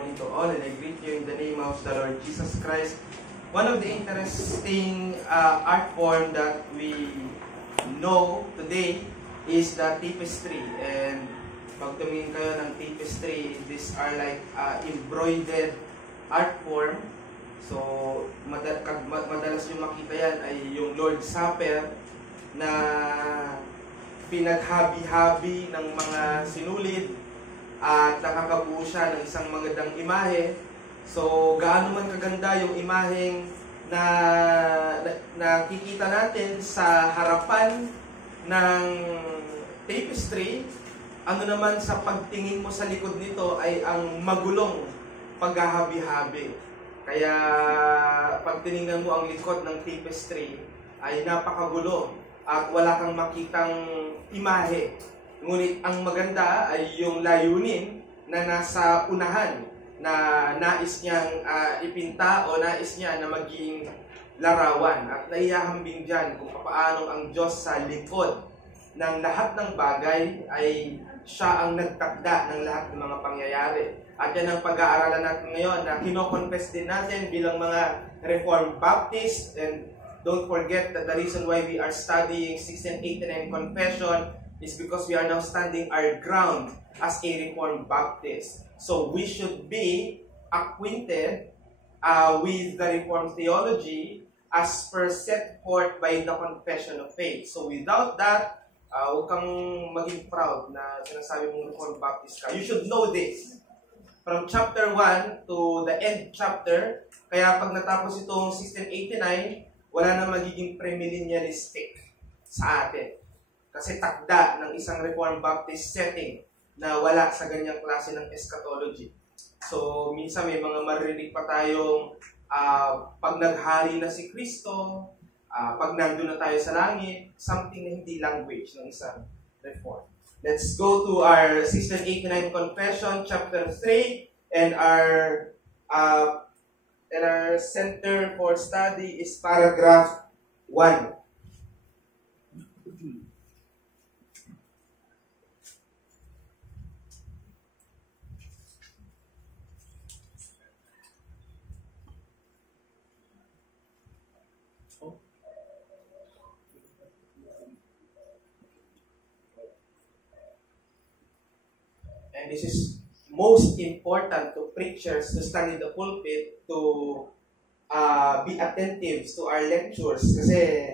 morning to all, and I greet you in the name of the Lord Jesus Christ. One of the interesting art form that we know today is the tapestry. And pag tumingin kayo ng tapestry, these are like embroidered art form. So, madalas yung makita yan ay yung Lord's Supper na pinaghabi-habi ng mga sinulid at nakakabuo siya ng isang magandang imahe. So, gaano man kaganda yung imaheng na nakikita natin sa harapan ng tapestry, ano naman sa pagtingin mo sa likod nito ay ang magulong paghahabi-habi. Kaya, pag tinignan mo ang likod ng tapestry, ay napakagulo at wala kang makitang imahe. Ngunit ang maganda ay yung layunin na nasa unahan na nais niyang ipinta o nais niya na maging larawan. At naihahambing dyan kung paano ang Diyos sa likod ng lahat ng bagay ay siya ang nagtakda ng lahat ng mga pangyayari. At yan ang pag-aaralan natin ngayon na kino-confess din natin bilang mga Reformed Baptist. And don't forget that the reason why we are studying 1689 Confession is because we are now standing our ground as a Reformed Baptist. So we should be acquainted with the Reformed theology as per set forth by the Confession of Faith. So without that, huwag kang maging proud na sinasabi mong Reformed Baptist ka. You should know this. From chapter 1 to the end chapter, kaya pag natapos itong 1689, wala na magiging premillennialistic sa atin. Kasi takda ng isang Reformed Baptist setting na wala sa ganyang klase ng eschatology. So, minsan may mga maririnig pa tayong pag naghari na si Kristo, pag nandun na tayo sa langit, something na hindi language ng isang Reform. Let's go to our 1689 Confession, chapter 3, and our center for study is paragraph 1. And this is most important to preachers to stand in the pulpit to be attentive to our lectures. Kasi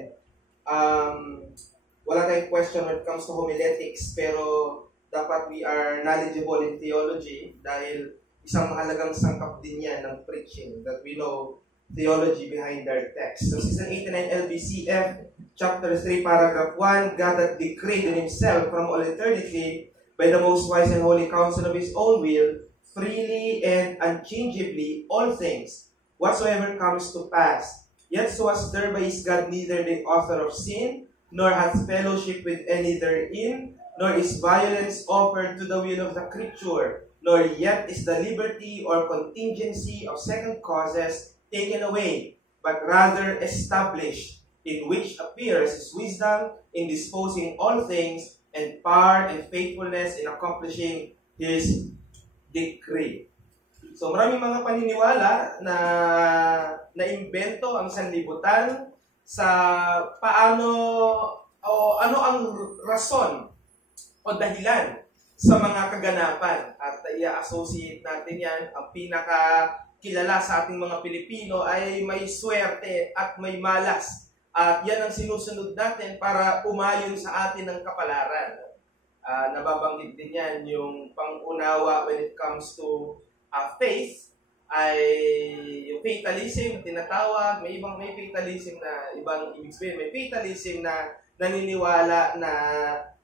wala tayong question when it comes to homiletics, pero dapat we are knowledgeable in theology dahil isang mahalagang sangkap din yan ng preaching, that we know theology behind our text. So 1689 LBCF, chapter 3, paragraph 1, God that decreed in Himself from all eternity by the most wise and holy counsel of His own will, freely and unchangeably all things, whatsoever comes to pass. Yet so as thereby is God neither the author of sin, nor hath fellowship with any therein, nor is violence offered to the will of the creature, nor yet is the liberty or contingency of second causes taken away, but rather established, in which appears His wisdom in disposing all things, and power and faithfulness in accomplishing His decree. So maraming mga paniniwala na naimbento ang sanlibutan sa paano o ano ang rason o dahilan sa mga kaganapan. At i-associate natin yan, ang pinakakilala sa ating mga Pilipino ay may swerte at may malas. At yan ang sinusunod natin para umayon sa atin ng kapalaran. Nababanggit din yan yung pangunawa when it comes to faith, ay yung fatalism, tinatawag, may fatalism na ibang ibig sabihin. May fatalism na naniniwala na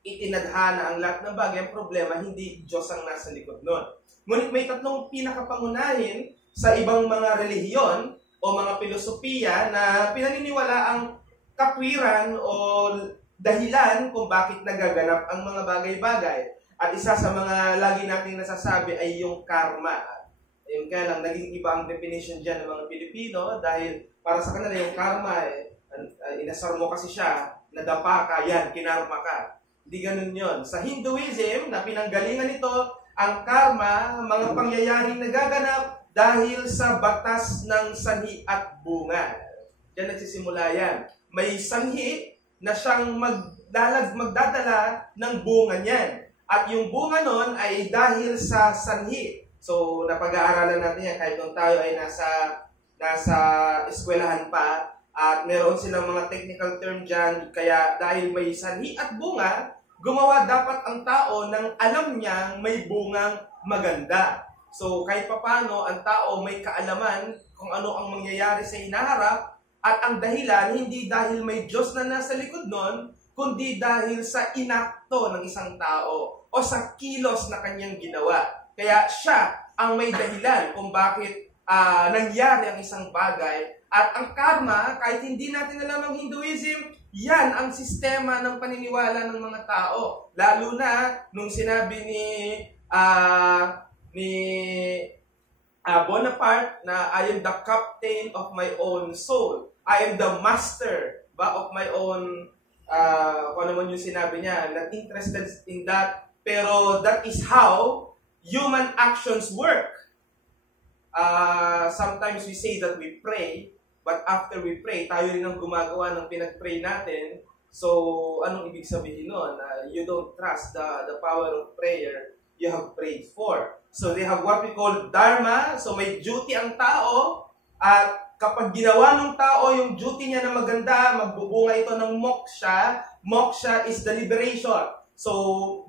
itinadhana ang lahat ng bagay. Ang problema, hindi Diyos ang nasa likod nun. Ngunit may tatlong pinakapangunahin sa ibang mga relihiyon o mga filosofiya na pinaniniwala ang katwiran o dahilan kung bakit nagaganap ang mga bagay-bagay. At isa sa mga lagi nating nasasabi ay yung karma. Yung kaya lang, naging iba ang definition dyan ng mga Pilipino dahil para sa kanila yung karma, inasar mo kasi siya, nadapa ka, yan, kinarma ka. Hindi ganun yun. Sa Hinduism, na pinanggalingan nito Ang karma, mga pangyayaring nagaganap dahil sa batas ng sanhi at bunga. Diyan nagsisimula yan. May sanhi na siyang magdadala ng bunga niyan. At yung bunga nun ay dahil sa sanhi. So, napag-aaralan natin yan kahit kung tayo ay nasa eskwelahan pa at meron silang mga technical term dyan. Kaya dahil may sanhi at bunga, gumawa dapat ang tao ng alam niyang may bungang maganda. So, kahit papano, ang tao may kaalaman kung ano ang mangyayari sa hinaharap at ang dahilan, hindi dahil may Diyos na nasa likod nun, kundi dahil sa inakto ng isang tao o sa kilos na kanyang ginawa. Kaya siya ang may dahilan kung bakit nangyari ang isang bagay. At ang karma, kahit hindi natin alam ang Hinduism, yan ang sistema ng paniniwala ng mga tao. Lalo na nung sinabi ni Bonaparte na I am the captain of my own soul. I am the master of my own, kung ano man yung sinabi niya, not interested in that. Pero that is how human actions work. Sometimes we say that we pray, but after we pray, tayo rin ang gumagawa ng pinag-pray natin. So, anong ibig sabihin nun? You don't trust the power of prayer you have prayed for. So, they have what we call dharma. So, may duty ang tao. At kapag ginawa ng tao yung duty niya na maganda, magbubunga ito ng moksha. Moksha is the liberation. So,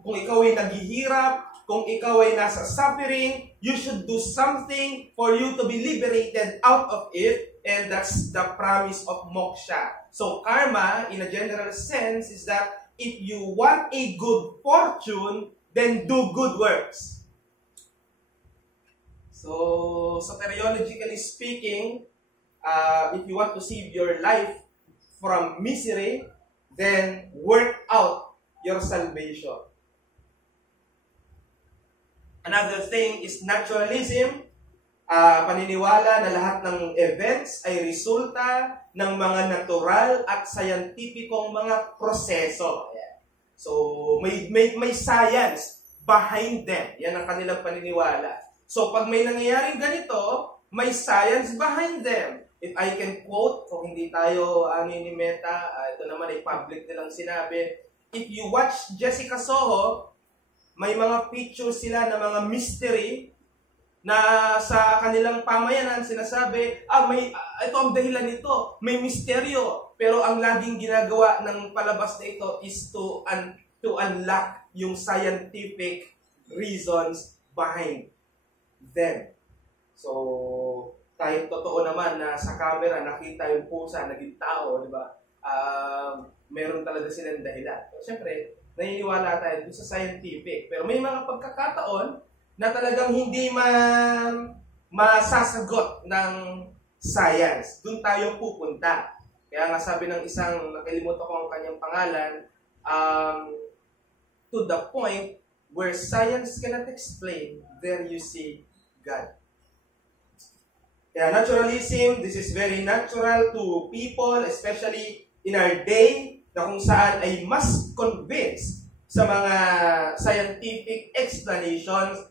kung ikaw ay naghihirap, kung ikaw ay nasa suffering, you should do something for you to be liberated out of it. And that's the promise of moksha. So, karma, in a general sense, is that if you want a good fortune, then do good works. So, soteriologically speaking, if you want to save your life from misery, then work out your salvation. Another thing is naturalism. Paniniwala na lahat ng events ay resulta ng mga natural at scientificong mga proseso. So, may science behind them. Yan ang kanilang paniniwala. So, pag may nangyayaring ganito, may science behind them. If I can quote, kung hindi tayo ni Meta, ito naman ay public nilang sinabi, if you watch Jessica Soho, may mga pictures sila na mga mystery na sa kanilang pamayanan sinasabi, ito ang dahilan nito, may misteryo. Pero ang laging ginagawa ng palabas na ito is to unlock yung scientific reasons behind them. So, tayo totoo naman na sa camera nakita yung pusa, naging tao, di ba? Meron talaga silang dahilan. So, siyempre, naniniwala tayo dun sa scientific. Pero may mga pagkakataon na talagang hindi masasagot ng science. Doon tayo pupunta. Kaya nga sabi ng isang, nakalimutan ko ang kanyang pangalan, to the point where science cannot explain, there you see God. Kaya naturalism, this is very natural to people, especially in our day, na kung saan ay mas convinced sa mga scientific explanations.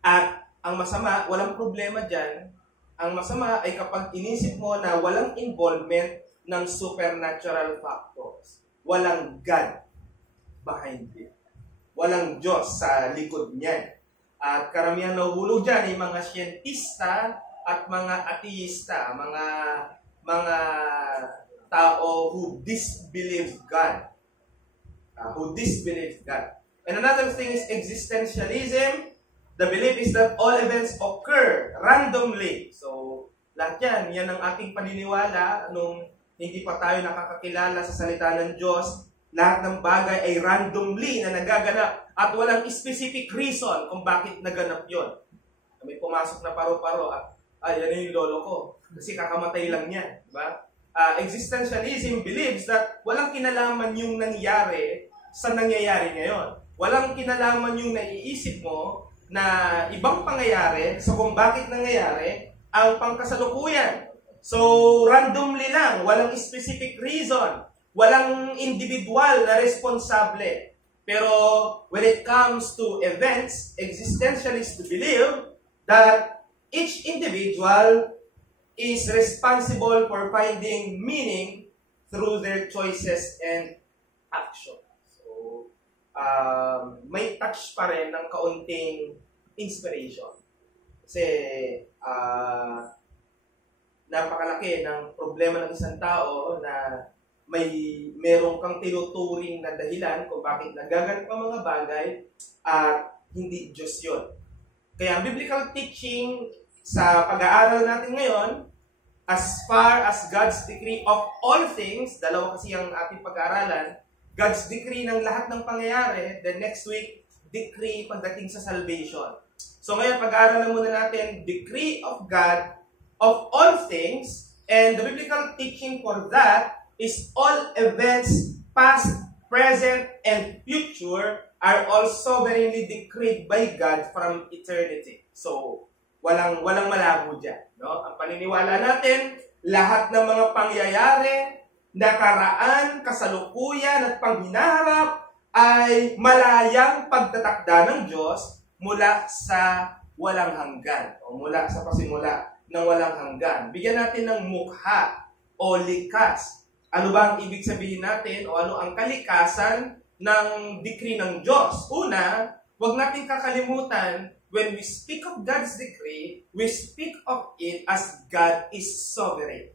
At ang masama, walang problema dyan. Ang masama ay kapag inisip mo na walang involvement ng supernatural factors. Walang God behind it. Walang Diyos sa likod niyan. At karamihan na hulog dyan ay mga siyentista at mga ateista, mga tao who disbelieve God. Who disbelieve God. And another thing is existentialism. The belief is that all events occur randomly. So, lahat yan ang ating paniniwala nung hindi pa tayo nakakakilala sa salita ng Diyos. Lahat ng bagay ay randomly na nagaganap at walang specific reason kung bakit naganap yon. May pumasok na paro-paro at yan yung lolo ko kasi kakamatay lang niya. Diba? Existentialism believes that walang kinalaman yung nangyari sa nangyayari ngayon. Walang kinalaman yung naiisip mo na ibang pangyayari sa kung bakit nangyayari ang pangkasalukuyan. So, randomly lang, walang specific reason, walang individual na responsable. Pero when it comes to events, existentialists believe that each individual is responsible for finding meaning through their choices and action. So, may touch pa rin ng kaunting inspiration. Kasi, napakalaki ng problema ng isang tao na meron kang tinuturing na dahilan kung bakit nagaganap ang mga bagay at hindi Diyos yun. Kaya ang biblical teaching sa pag-aaral natin ngayon, as far as God's decree of all things, dalawa kasi ang ating pag-aaralan, God's decree ng lahat ng pangyayari, then next week, decree pagdating sa salvation. So ngayon, pag-aaralan muna natin, decree of God of all things, and the biblical teaching for that is all events, past, present, and future, are all sovereignly decreed by God from eternity. So, walang malabo dyan. No? Ang paniniwala natin, lahat ng mga pangyayari, nakaraan, kasalukuyan, at panghinaharap, ay malayang pagtatakda ng Diyos mula sa walang hanggan, o mula sa pasimula ng walang hanggan. Bigyan natin ng mukha o likas. Ano ba ang ibig sabihin natin o ano ang kalikasan ng decree ng Diyos? Una, huwag natin kakalimutan, when we speak of God's decree, we speak of it as God is sovereign.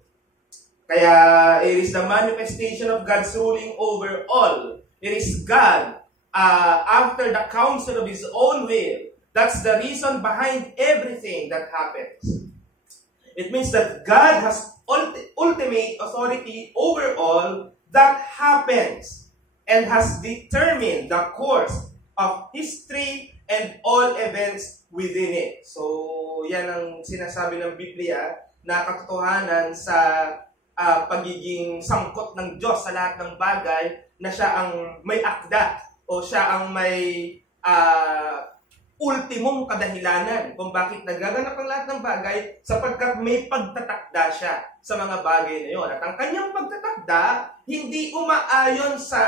Kaya, it is the manifestation of God's ruling over all. It is God, after the counsel of His own will. That's the reason behind everything that happens. It means that God has ultimate authority over all that happens and has determined the course of history and all events within it. So, yan ang sinasabi ng Biblia na katotohanan sa pagiging sangkot ng Diyos sa lahat ng bagay, na siya ang may akda o siya ang may ultimong kadahilanan kung bakit nagaganap ang lahat ng bagay, sapagkat may pagtatakda siya sa mga bagay na yun. At ang kanyang pagtatakda, hindi umaayon sa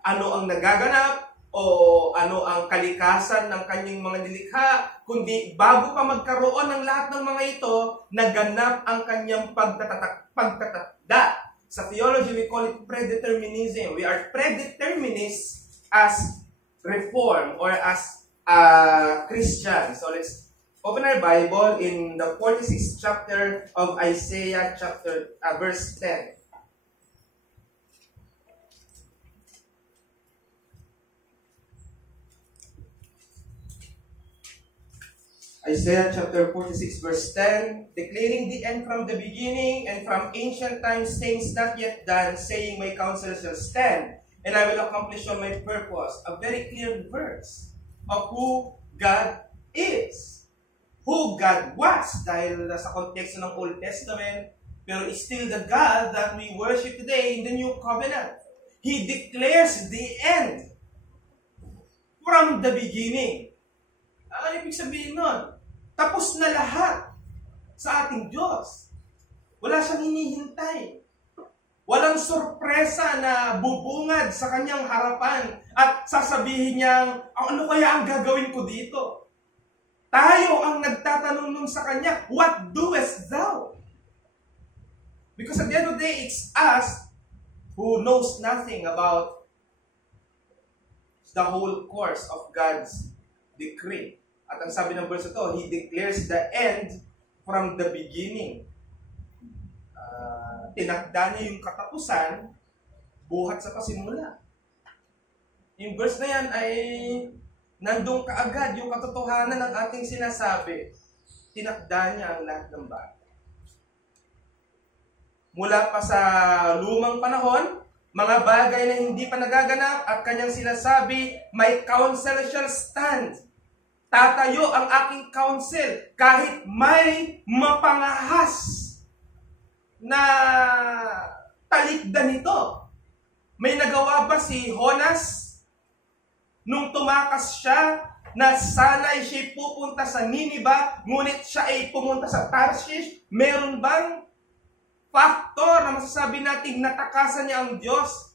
ano ang nagaganap o ano ang kalikasan ng kanyang mga nilikha, kundi bago pa magkaroon ng lahat ng mga ito, naganap ang kanyang pagtatakda. Sa theology, we call it predeterminism. We are predeterminists as Reform or as Christian. So let's open our Bible in the 46th chapter of Isaiah, verse 10. Isaiah chapter 46 verse 10, declaring the end from the beginning and from ancient times things not yet done, saying, my counsel shall stand, and I will accomplish all my purpose. A very clear verse of who God is. Who God was, dahil sa konteksto ng Old Testament, pero is still the God that we worship today in the New Covenant. He declares the end from the beginning. Ano ibig sabihin nun? Tapos na lahat sa ating Diyos. Wala siyang hinihintay. Walang sorpresa na bubungad sa kanyang harapan at sasabihin niyang, ano kaya ang gagawin ko dito? Tayo ang nagtatanong nun sa kanya, what doest thou? Because at the end of the day, it's us who knows nothing about the whole course of God's decree. At ang sabi ng verse ito, He declares the end from the beginning. Tinakda niya yung katapusan buhat sa pasimula. Yung verse na yan ay nandun kaagad yung katotohanan ng ating sinasabi. Tinakda niya ang lahat ng bagay. Mula pa sa lumang panahon, mga bagay na hindi pa nagaganap at kanyang sinasabi, my counsel shall stand. Tatayo ang aking counsel kahit may mapangahas na talikdan nito. May nagawa ba si Jonas nung tumakas siya na sana'y siya'y pupunta sa Nineveh, ngunit siya ay pumunta sa Tarshish? Meron bang factor na masasabi natin natakasan niya ang Diyos?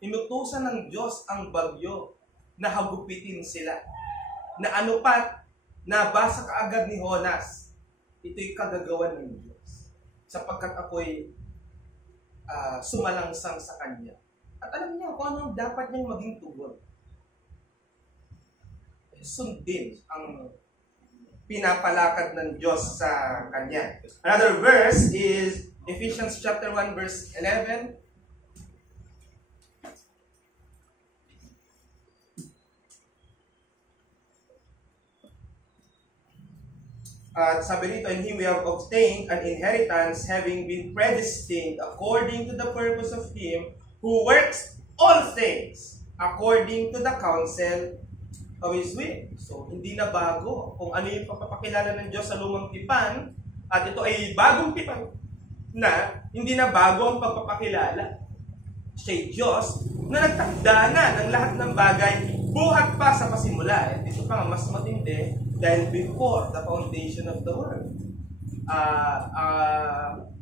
Inutusan ng Diyos ang bagyo na hagupitin sila. Na ano pa, nabasa kaagad ni Jonas, ito'y kagagawan ng Diyos. Sapagkat ako'y sumalangsang sa Kanya. At alam niya kung anong dapat niyang maging tugon. Sundin ang pinapalakad ng Diyos sa Kanya. Another verse is Ephesians chapter 1 verse 11. At sabi nito, in Him we have obtained an inheritance, having been predestined according to the purpose of Him who works all things according to the counsel of His will. So, hindi na bago kung ano yung pagpapakilala ng Diyos sa lumang tipan, at ito ay bagong tipan na hindi na bago ang pagpapakilala. Siya'y Diyos na nagtakda na ng lahat ng bagay buhat pa sa pasimula. At ito pa nga mas matindi dahil before the foundation of the world.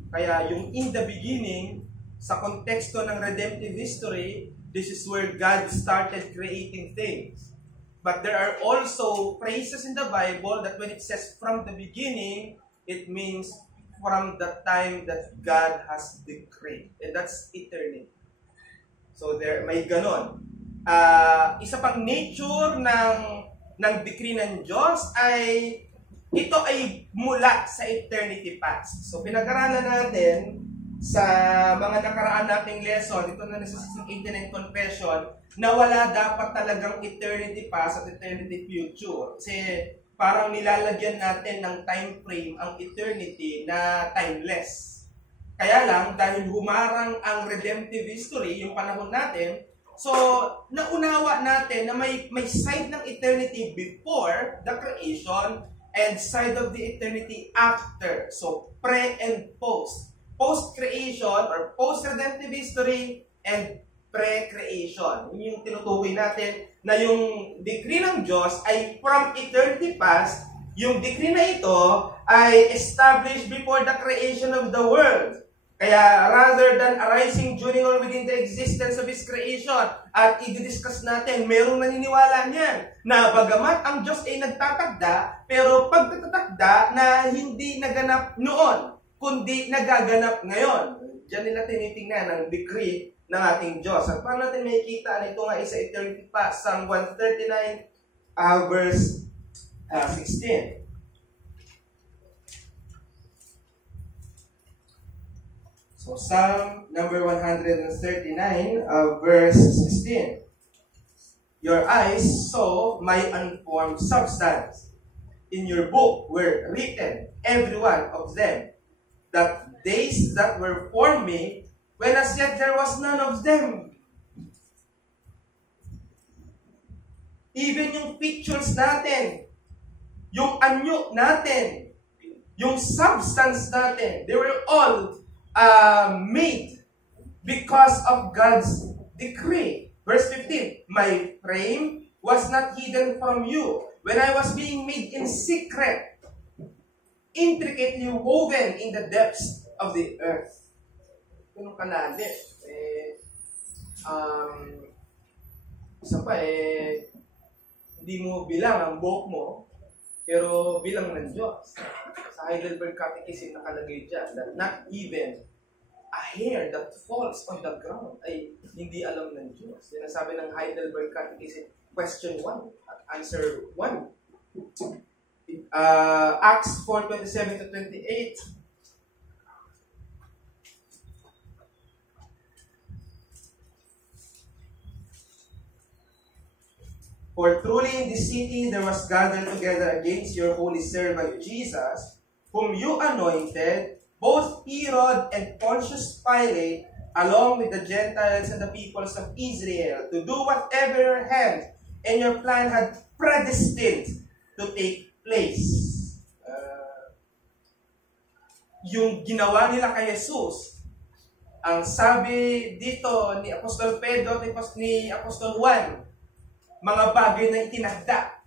Kaya yung in the beginning, sa konteksto ng redemptive history, this is where God started creating things. But there are also phrases in the Bible that when it says from the beginning, it means from the time that God has decreed. And that's eternity. So there, may ganon. Isa pang nature ng decree ng Diyos ay ito ay mula sa eternity past. So pinag-aralan natin sa mga nakaraan nating lesson, ito na nasa 1689 confession, na wala dapat talagang eternity past at eternity future. Kasi parang nilalagyan natin ng time frame ang eternity na timeless. Kaya lang, dahil humarang ang redemptive history, yung panahon natin, so, naunawa natin na may side ng eternity before the creation and side of the eternity after. So, pre and post. Post-creation or post-redemptive history and pre-creation. Yun yung tinutukoy natin na yung decree ng Diyos ay from eternity past. Yung decree na ito ay established before the creation of the world. Kaya rather than arising during or within the existence of His creation, at i-discuss natin, merong naniniwala niyan na bagamat ang Diyos ay nagtatakda, pero pagtatakda na hindi naganap noon, kundi nagaganap ngayon. Diyan nila tinitingnan ang decree ng ating Diyos. At paano natin makikita na ito nga isa eternity past? Psalm 139 verse 16. So, Psalm number 139, verse 16. Your eyes saw my unformed substance. In your book were written, every one of them, that days that were for me, when as yet there was none of them. Even yung pictures natin, yung anyo natin, yung substance natin, they were all made because of God's decree. Verse 15, my frame was not hidden from you when I was being made in secret, intricately woven in the depths of the earth. Ganun kalalim. Isa pa hindi mo bilang ang buhok mo, pero bilang ng Diyos. Sa Heidelberg Catechism nakalagay dyan that not even a hair that falls on the ground ay hindi alam ng Diyos. Yan ang sabi ng Heidelberg Catechism, question 1 at answer 1. Acts 4:27 to 28. For truly in this city there was gathered together against your holy servant Jesus, whom you anointed, both Herod and Pontius Pilate, along with the Gentiles and the peoples of Israel, to do whatever your hand and your plan had predestined to take place. Yung ginawa nila kay Jesus, ang sabi dito ni Apostol Pedro at ni Apostol Juan, mga bagay na itinakda.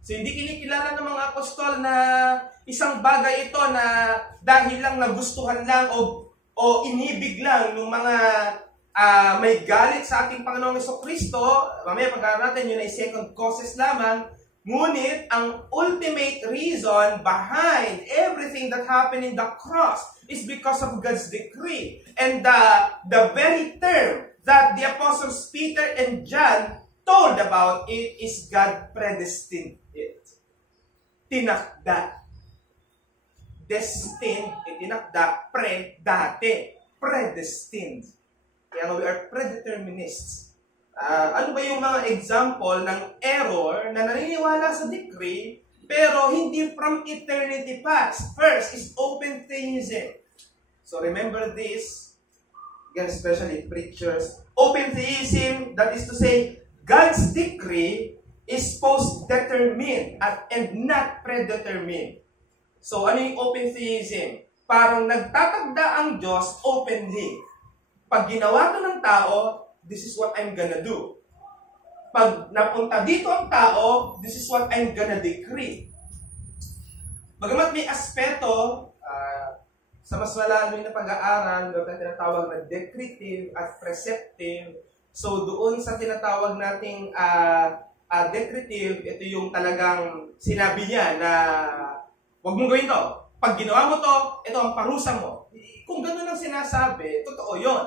So hindi kinikilala ng mga apostol na isang bagay ito na dahil lang nagustuhan lang o inibig lang ng mga may galit sa ating Panginoong Jesucristo. Mamaya pag-aaral natin, yun ay second causes lamang. Ngunit, ang ultimate reason behind everything that happened in the cross is because of God's decree. And the very term that the Apostles Peter and John told about it is God predestined it. Tinakda. Destined, itinakda, dati. Predestined. Kaya we are predeterminists. Ano ba yung mga example ng error na naniniwala sa decree pero hindi from eternity past? First is open theism. So remember this, again, especially preachers. Open theism, that is to say, God's decree is post-determined and not predetermined. So ano yung open theism? Parang nagtatagda ang Diyos openly. Pag ginawa to ng tao, this is what I'm gonna do. Pag napunta dito ang tao, this is what I'm gonna decree. Bagamat may aspeto, sa mas malalo na pag-aaral, doon na tinatawag na decretive at preceptive. So doon sa tinatawag nating decretive, ito yung talagang sinabi niya na huwag mong gawin to. Pag ginawa mo to, ito ang parusa mo. Kung gano'n ang sinasabi, totoo yon.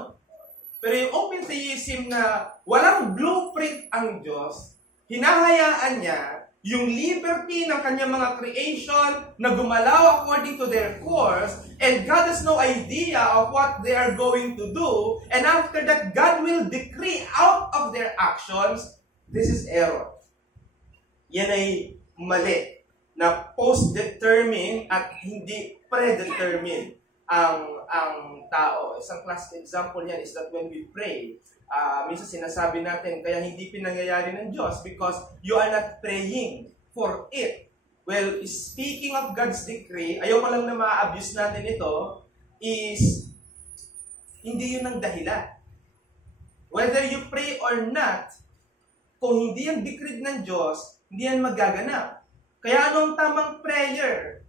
Pero yung open theism na walang blueprint ang Diyos, hinahayaan niya yung liberty ng kanyang mga creation na gumalaw according to their course, and God has no idea of what they are going to do, and after that, God will decree out of their actions. This is error. Yan ay mali na post-determined at hindi predetermined ang tao. Isang classic example niyan is that when we pray, minsan sinasabi natin, kaya hindi pinangyayari ng Diyos because you are not praying for it. Well, speaking of God's decree, ayoko lang na ma-abuse natin ito, is hindi yun ang dahilan. Whether you pray or not, kung hindi yan decreed ng Diyos, hindi yan magaganap. Kaya ano ang tamang prayer?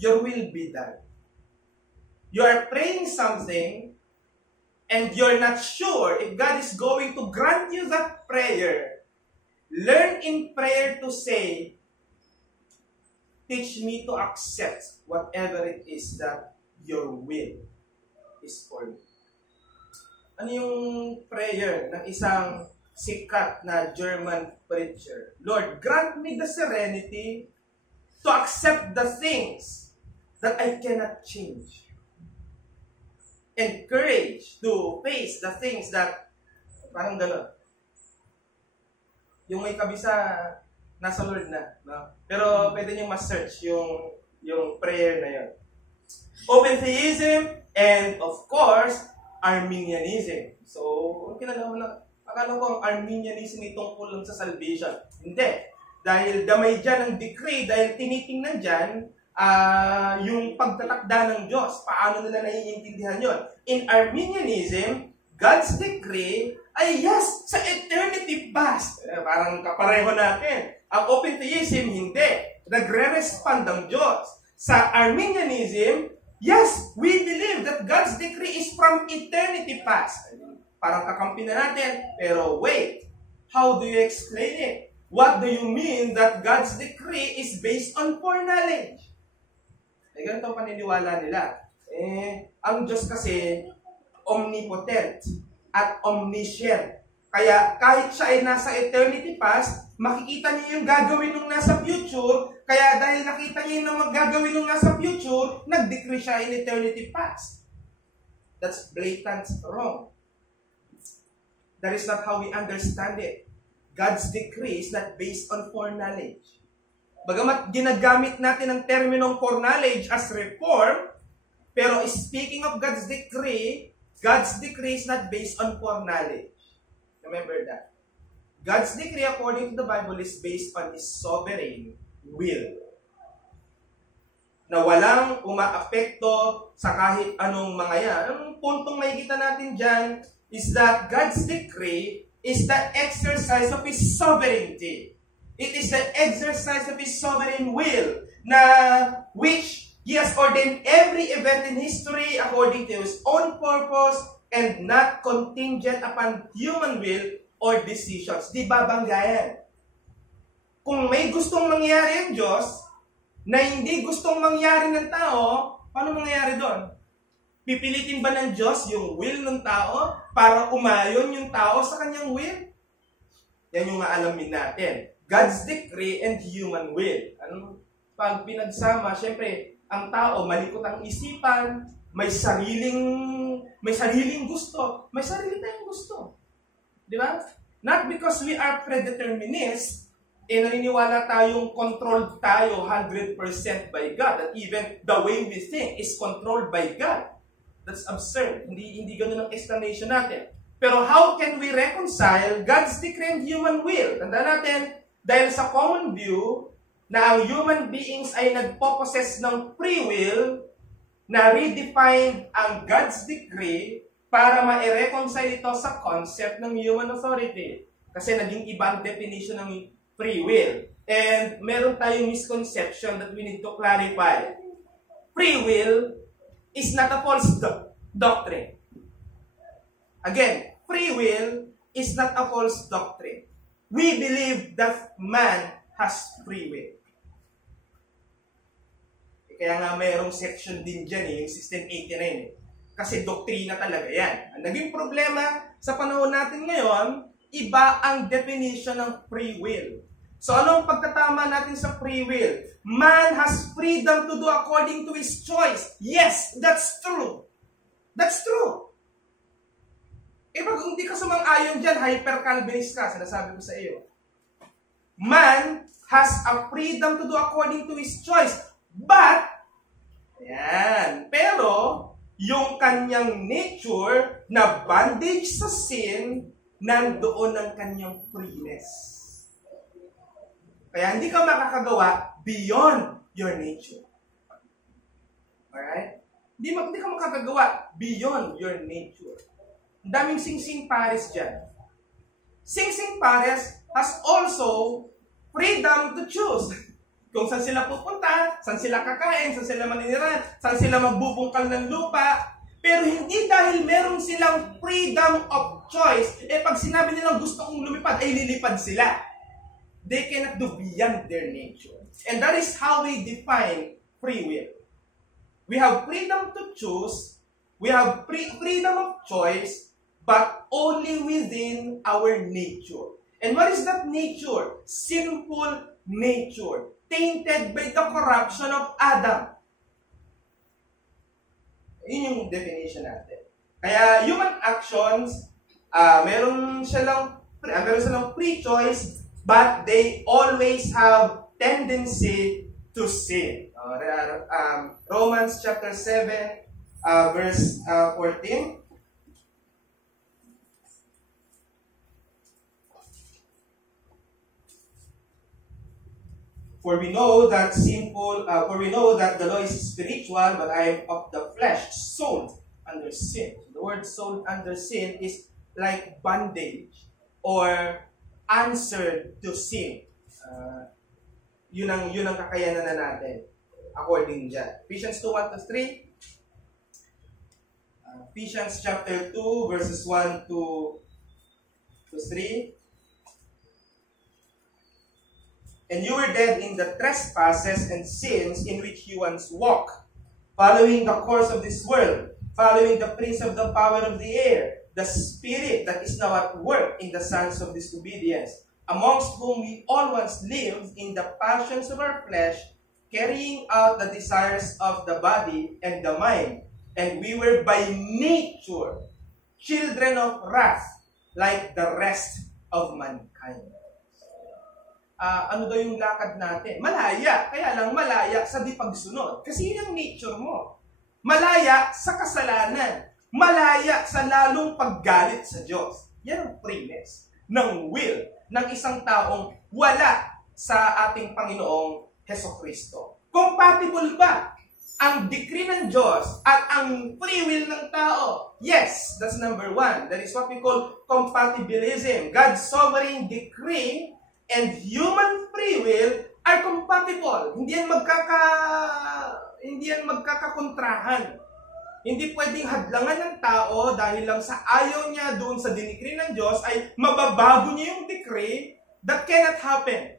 Your will be done. You are praying something and you're not sure if God is going to grant you that prayer. Learn in prayer to say, teach me to accept whatever it is that your will is for me. Ano yung prayer ng isang sikat na German preacher? Lord, grant me the serenity to accept the things that I cannot change. And courage to face the things that, parang gano'n. Yung may kabisa, nasa Lord na. No? Pero pwede nyo ma-search yung prayer na yun. Open theism, and of course, Arminianism. So, kinalaman lang, akala ko ang Arminianism ay tungkol lang sa salvation. Hindi. Dahil damay dyan ang decree, dahil tinitingnan dyan, yung pagtatakda ng Diyos. Paano nila naiintindihan yun? In Arminianism, God's decree ay yes, sa eternity past. Parang kapareho natin. Ang open theism, hindi. Nagre-respond ang Diyos. Sa Arminianism, yes, we believe that God's decree is from eternity past. Parang kakampi na natin, pero wait, how do you explain it? What do you mean that God's decree is based on foreknowledge? Eh, ganito ang paniniwala nila. Ang Diyos kasi, omnipotent at omniscient. Kaya kahit siya ay nasa eternity past, makikita niya yung gagawin nung nasa future, kaya dahil nakita niya yung magagawin nung nasa future, nag-decree siya in eternity past. That's blatant wrong. That is not how we understand it. God's decree is not based on foreknowledge. Bagamat ginagamit natin ang terminong foreknowledge as reform, pero speaking of God's decree is not based on foreknowledge. Remember that. God's decree according to the Bible is based on His sovereign will. Na walang umaapekto sa kahit anong mga yan. Ang puntong makikita natin dyan is that God's decree is the exercise of His sovereignty. It is the exercise of His sovereign will na which He has ordained every event in history according to His own purpose and not contingent upon human will or decisions. Di ba banggayan? Kung may gustong mangyari ang Diyos, na hindi gustong mangyari ng tao, paano mangyayari doon? Pipilitin ba ng Diyos yung will ng tao para umayon yung tao sa kanyang will? Yan yung maalamin natin. God's decree and human will. Pag pinagsama, syempre, ang tao malikot ang isipan, may sariling gusto, may sarili tayong gusto. Di ba? Not because we are predeterminists, naniniwala tayong controlled tayo 100% by God, that even the way we think is controlled by God. That's absurd. Hindi ganun ang explanation natin. Pero how can we reconcile God's decree and human will? Tandaan natin, dahil sa common view na ang human beings ay nagpo-possess ng free will, na redefine ang God's decree para ma-reconcile ito sa concept ng human authority. Kasi naging iba ang definition ng free will. And meron tayong misconception that we need to clarify. Free will is not a false doctrine. Again, free will is not a false doctrine. We believe that man has free will. Kaya nga mayroong section din dyan, yung 1689. Kasi doktrina talaga yan. Ang naging problema sa panahon natin ngayon, iba ang definition ng free will. So anong pagtatama natin sa free will? Man has freedom to do according to his choice. Yes, that's true. That's true. Pag hindi ka sumang-ayon dyan, hyper-Calvinist ka, sinasabi ko sa iyo. Man has a freedom to do according to his choice. But, pero, yung kanyang nature na bondage sa sin, nandoon ang kanyang freeness. Kaya hindi ka makakagawa beyond your nature. Alright? Hindi ka makakagawa beyond your nature. Ang daming Sing-Sing Pares dyan. Sing-Sing Pares has also freedom to choose. Kung saan sila pupunta, saan sila kakain, saan sila maninirahan, saan sila magbubungkal ng lupa. Pero hindi dahil meron silang freedom of choice, pag sinabi nilang gusto kong lumipad, ay lilipad sila. They cannot do beyond their nature. And that is how we define free will. We have freedom to choose, we have freedom of choice, but only within our nature. And what is that nature? Sinful nature, tainted by the corruption of Adam. Yun yung definition natin. Kaya human actions, meron silang free choice, but they always have tendency to sin. Romans chapter 7, verse 14. For we know that the law is spiritual, but I am of the flesh, sold under sin. The word sold under sin is like bondage or answered to sin. Yun ang kakayanan na natin according dyan. Ephesians 2:1-3. Ephesians chapter 2 verses 1 to 3. And you were dead in the trespasses and sins in which you once walked, following the course of this world, following the prince of the power of the air, the spirit that is now at work in the sons of disobedience, amongst whom we all once lived in the passions of our flesh, carrying out the desires of the body and the mind. And we were by nature children of wrath, like the rest of mankind. Ano daw yung lakad natin? Malaya. Kaya lang malaya sa di pagsunod. Kasi yun ang nature mo. Malaya sa kasalanan. Malaya sa lalong paggalit sa Diyos. Yan ang freeness ng will ng isang taong wala sa ating Panginoong Hesukristo. Compatible ba ang decree ng Diyos at ang free will ng tao? Yes, that's number one. That is what we call compatibilism. God's sovereign decree and human free will are compatible. Hindi yan magkakakontrahan. Hindi pwedeng hadlangan ng tao dahil lang sa ayaw niya doon sa dinikri ng Diyos ay mababago niya yung decree. That cannot happen.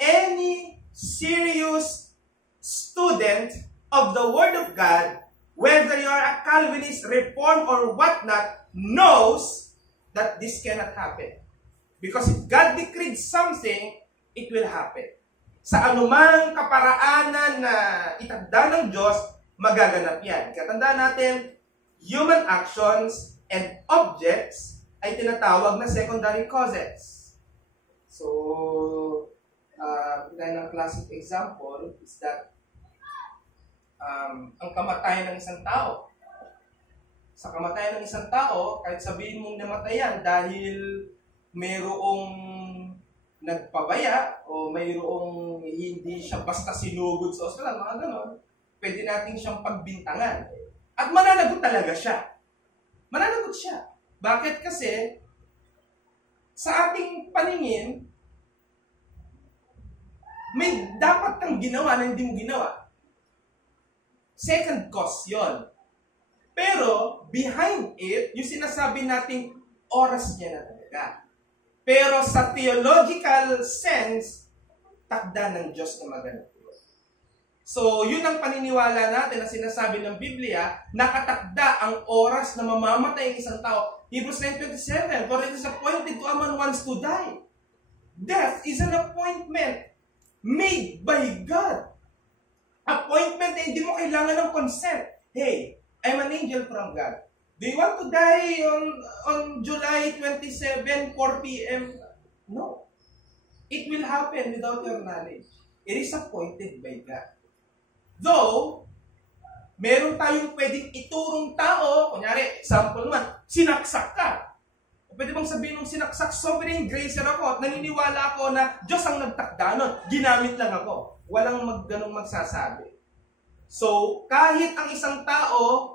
Any serious student of the Word of God, whether you are a Calvinist, Reformed, or whatnot, knows that this cannot happen. Because if God decreed something, it will happen. Sa anumang kaparaanan na itakda ng Diyos, magaganap yan. Katandaan natin, human actions and objects ay tinatawag na secondary causes. So, ng classic example is that ang kamatayan ng isang tao. Sa kamatayan ng isang tao, kahit sabihin mong namatayan dahil mayroong nagpabaya o mayroong hindi siya basta sinugod sa ospital, mga ganon, pwede natin siyang pagbintangan. At mananagot talaga siya. Mananagot siya. Bakit? Kasi sa ating paningin, may dapat kang ginawa na hindi mo ginawa. Second cause yon. Pero, behind it, yung sinasabi nating oras niya na talaga. Pero sa theological sense, takda ng Diyos na maganap. So, yun ang paniniwala natin na sinasabi ng Biblia, nakatakda ang oras na mamamatay ang isang tao. Hebrews 9:27, for it is appointed to a man once to die. Death is an appointment made by God. Appointment na hindi mo kailangan ng consent. Hey, I'm an angel from God. Do you want to die on July 27, 4 p.m.? No. It will happen without your knowledge. It is appointed by God. Though, meron tayong pwedeng iturong tao, kunyari, example naman, sinaksak ka. Pwede bang sabihin ng sinaksak, sovereign gracer ako at naniniwala ako na Diyos ang nagtakda nun. Ginamit lang ako. Walang ganong magsasabi. So, kahit ang isang tao,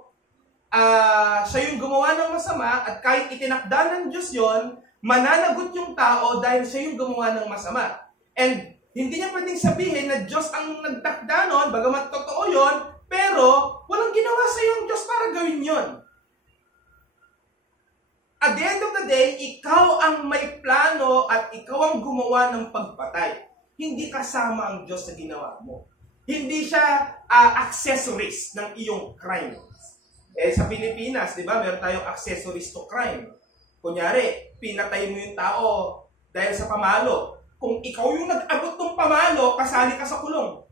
siya yung gumawa ng masama at kahit itinakda ng Diyos yon, mananagot yung tao dahil siya yung gumawa ng masama. And hindi niya pwedeng sabihin na Diyos ang nagtakda nun, bagamat totoo yon, pero walang ginawa sa yung Diyos para gawin yon. At the end of the day, ikaw ang may plano at ikaw ang gumawa ng pagpatay. Hindi kasama ang Diyos sa ginawa mo. Hindi siya accessories ng iyong crime. Sa Pilipinas, di ba, meron tayong accessories to crime. Kunyari, pinatay mo yung tao dahil sa pamalo. Kung ikaw yung nag-abot ng pamalo, kasali ka sa kulong.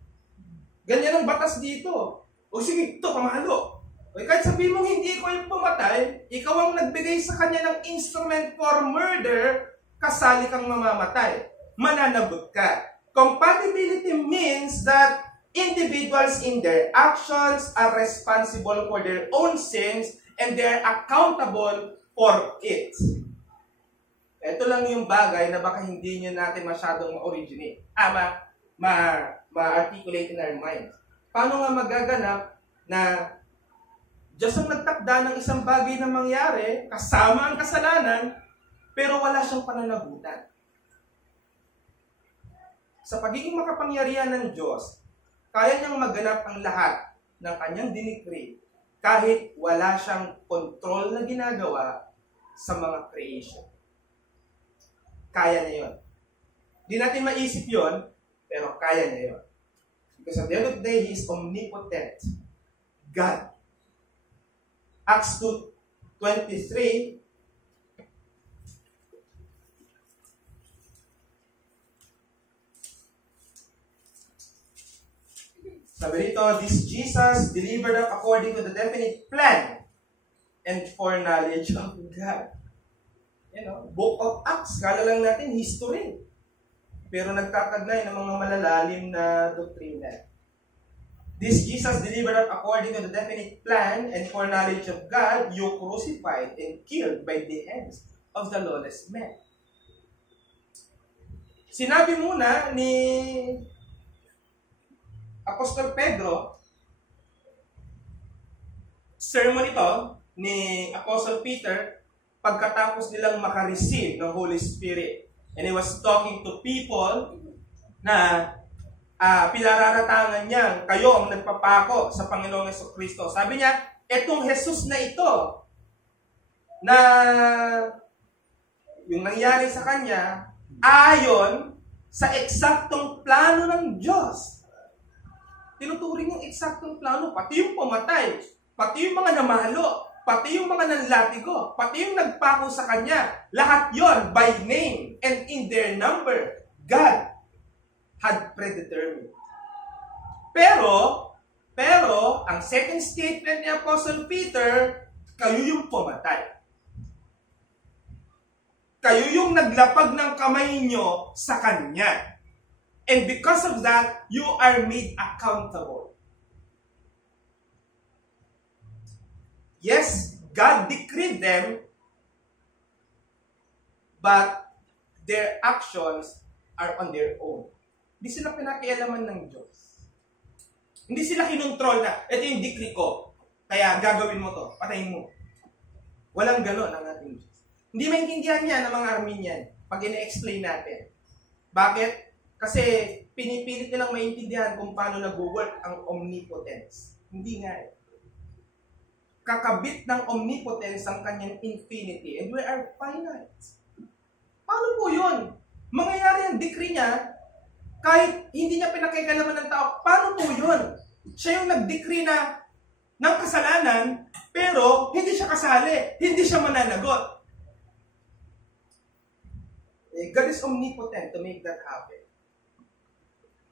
Ganyan ang batas dito. O sige, ito, pamalo. O kahit sabihin mong hindi ko yung pumatay, ikaw ang nagbigay sa kanya ng instrument for murder, kasali kang mamamatay. Mananagot ka. Compatibility means that individuals in their actions are responsible for their own sins and they are accountable for it. Ito lang yung bagay na baka hindi nyo natin masyadong ma-originate. Ma-articulate in our minds. Paano nga magaganap na Diyos ang nagtakda ng isang bagay na mangyari, kasama ang kasalanan, pero wala siyang pananagutan. Sa pagiging makapangyarihan ng Diyos, kaya niyang maganap ang lahat ng kanyang dinikri kahit wala siyang control na ginagawa sa mga creation. Kaya niya yun. Hindi natin maisip yun, pero kaya niya yun. Because at the end of the day, He is omnipotent. God. Acts 2:23, sabi rito, this Jesus delivered up according to the definite plan and foreknowledge of God. You know, Book of Acts, kala lang natin history. Pero nagtataglay ng mga malalalim na doktrina. This Jesus delivered up according to the definite plan and foreknowledge of God, you crucified and killed by the hands of the lawless men. Sinabi muna ni Apostol Pedro, sermon ito ni Apostle Peter, pagkatapos nilang makareceive ng Holy Spirit. And he was talking to people na Pinararatangan niya, kayo ang nagpapako sa Panginoong Jesucristo. Sabi niya, etong Jesus na ito, na yung nangyari sa kanya, ayon sa eksaktong plano ng Diyos. Tinuturing yung eksaktong plano, pati yung pumatay, pati yung mga namahalo, pati yung mga nanlatigo, pati yung nagpako sa kanya, lahat yon by name and in their number, God had predetermined. Pero, ang second statement ni Apostle Peter, kayo yung pumatay. Kayo yung naglapag ng kamay nyo sa Kanya. And because of that, you are made accountable. Yes, God decreed them, but their actions are on their own. Hindi sila pinakialaman ng Diyos. Hindi sila kinontrol na, ito yung decree ko, kaya gagawin mo to, patayin mo. Walang ganon ang ating Diyos. Hindi maintindihan niya ng mga Armenian pag ina-explain natin. Bakit? Kasi pinipilit nilang maintindihan kung paano nag-work ang omnipotence. Hindi nga eh. Kakabit ng omnipotence ang kanyang infinity and we are finite. Paano po yun? Mangyayari ang decree niya kahit hindi niya pinakikalaman ng tao. Paano po yun? Siya yung nag-decree na ng kasalanan pero hindi siya kasali. Hindi siya mananagot. God is omnipotent to make that happen.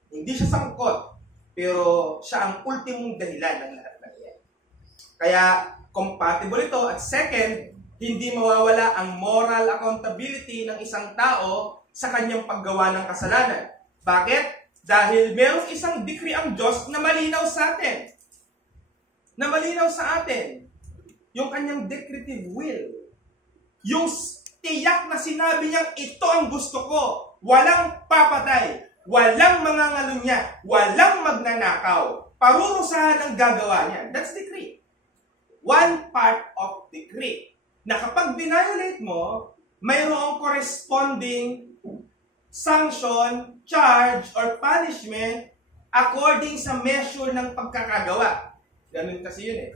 Hindi siya sangkot, pero siya ang ultimong dahilan ng lahat ng yan. Kaya, compatible ito. At second, hindi mawawala ang moral accountability ng isang tao sa kanyang paggawa ng kasalanan. Bakit? Dahil merong isang decree ang Diyos na malinaw sa atin. Na malinaw sa atin. Yung kanyang decretive will. Yung tiyak na sinabi niyang ito ang gusto ko. Walang papatay. Walang mangangalunya. Walang magnanakaw. Parurusahan ang gagawa niya. That's decree. One part of decree. Na kapag binayolate mo, mayroong corresponding sanction, charge, or punishment according sa measure ng pagkakagawa. Ganun kasi yun eh.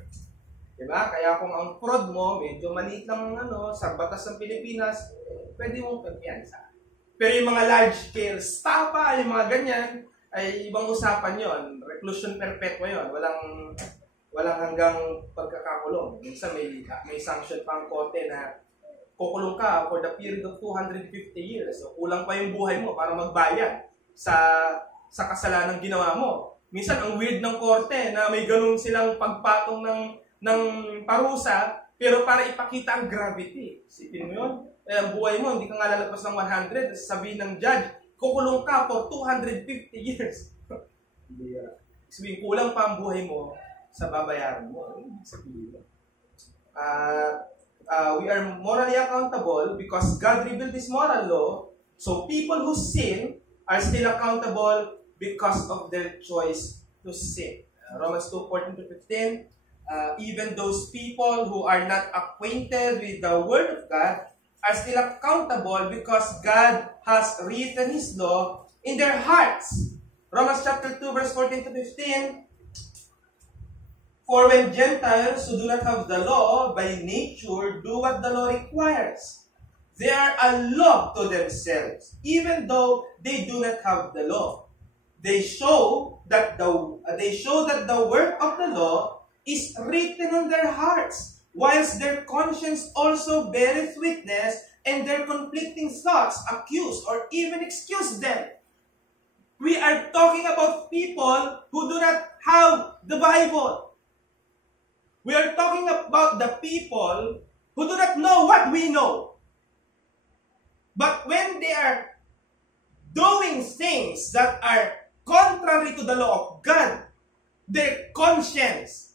Diba? Kaya kung ang fraud mo, medyo maliit lang sa batas ng Pilipinas, pwede mong pagpiyansa. Pero yung mga large-scale stapa, yung mga ganyan, ay ibang usapan yon. Reclusion perpetua yon. Walang hanggang pagkakakulong. Minsan may sanction pang korte na kukulong ka for the period of 250 years. So, kulang pa yung buhay mo para magbayad sa kasalanang ginawa mo. Minsan, ang weird ng korte na may ganun silang pagpatong ng parusa, pero para ipakita ang gravity. Isipin mo yun? Ang buhay mo, hindi ka nga lalabas ng 100, sabihin ng judge, kukulong ka for 250 years. Sabihin, kulang pa ang buhay mo sa babayaran mo. We are morally accountable because God revealed this moral law, so people who sin are still accountable because of their choice to sin. Romans 2:14-15, even those people who are not acquainted with the Word of God are still accountable because God has written His law in their hearts. Romans chapter 2, verse 14-15, for when Gentiles who do not have the law by nature do what the law requires, they are a law to themselves, even though they do not have the law. They show that the work of the law is written on their hearts, whilst their conscience also beareth witness, and their conflicting thoughts accuse or even excuse them. We are talking about people who do not have the Bible. We are talking about the people who do not know what we know. But when they are doing things that are contrary to the law of God, their conscience